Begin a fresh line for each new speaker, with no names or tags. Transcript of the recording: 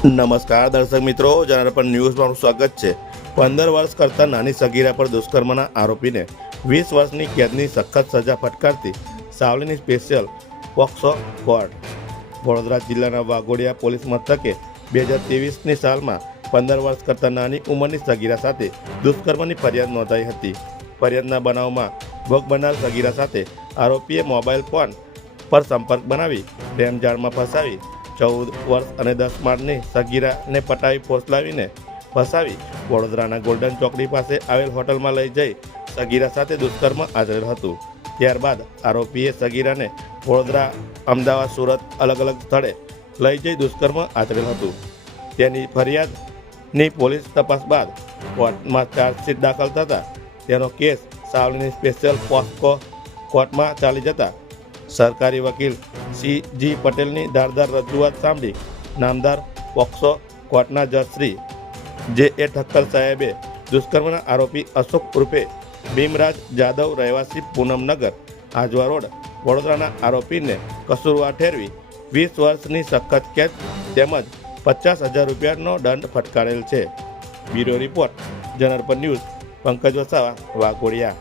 નમસ્કાર, દર્શક મિત્રો. જનારપન ન્યૂઝમાં સ્વાગત છે. પંદર વર્ષ કરતાં નાની સગીરા પર દુષ્કર્મના આરોપીને વીસ વર્ષની કેદની સખત સજા ફટકારતી સાવલીની સ્પેશિયલ પોક્સો કોર્ટ. વડોદરા જિલ્લાના વાઘોડિયા પોલીસ મથકે બે હજાર ત્રેવીસની સાલમાં પંદર વર્ષ કરતાં નાની ઉંમરની સગીરા સાથે દુષ્કર્મની ફરિયાદ નોંધાઈ હતી. ફરિયાદના બનાવમાં ભોગ બનનાર સગીરા સાથે આરોપીએ મોબાઈલ ફોન પર સંપર્ક બનાવી પ્રેમજાળમાં ફસાવી ચૌદ વર્ષ અને દસ માળની સગીરાને પટાવી ફોસલાવીને ફસાવી વડોદરાના ગોલ્ડન ચોકડી પાસે આવેલ હોટલમાં લઈ જઈ સગીરા સાથે દુષ્કર્મ આચરેલ હતું. ત્યારબાદ આરોપીએ સગીરાને વડોદરા, અમદાવાદ, સુરત અલગ અલગ સ્થળે લઈ જઈ દુષ્કર્મ આચરેલ હતું. તેની ફરિયાદની પોલીસ તપાસ બાદ કોર્ટમાં ચાર્જશીટ દાખલ થતાં તેનો કેસ સાવલીની સ્પેશિયલ પોસ્કો કોર્ટમાં ચાલી જતા સરકારી વકીલ સી જી પટેલની ધારદાર રજૂઆત સાંભળી નામદાર પોક્સો કોર્ટના જજશ્રી જે એ ઠક્કર સાહેબે દુષ્કર્મના આરોપી અશોક રૂપે ભીમરાજ જાદવ રહેવાસી પૂનમનગર આજવા રોડ, વડોદરાના આરોપીને કસૂરવાર ઠેરવી વીસ વર્ષની સખત કેદ તેમજ પચાસ હજાર રૂપિયાનો દંડ ફટકારેલ છે. બ્યુરો રિપોર્ટ જનરપર ન્યૂઝ, પંકજ વસાવા, વાઘોડિયા.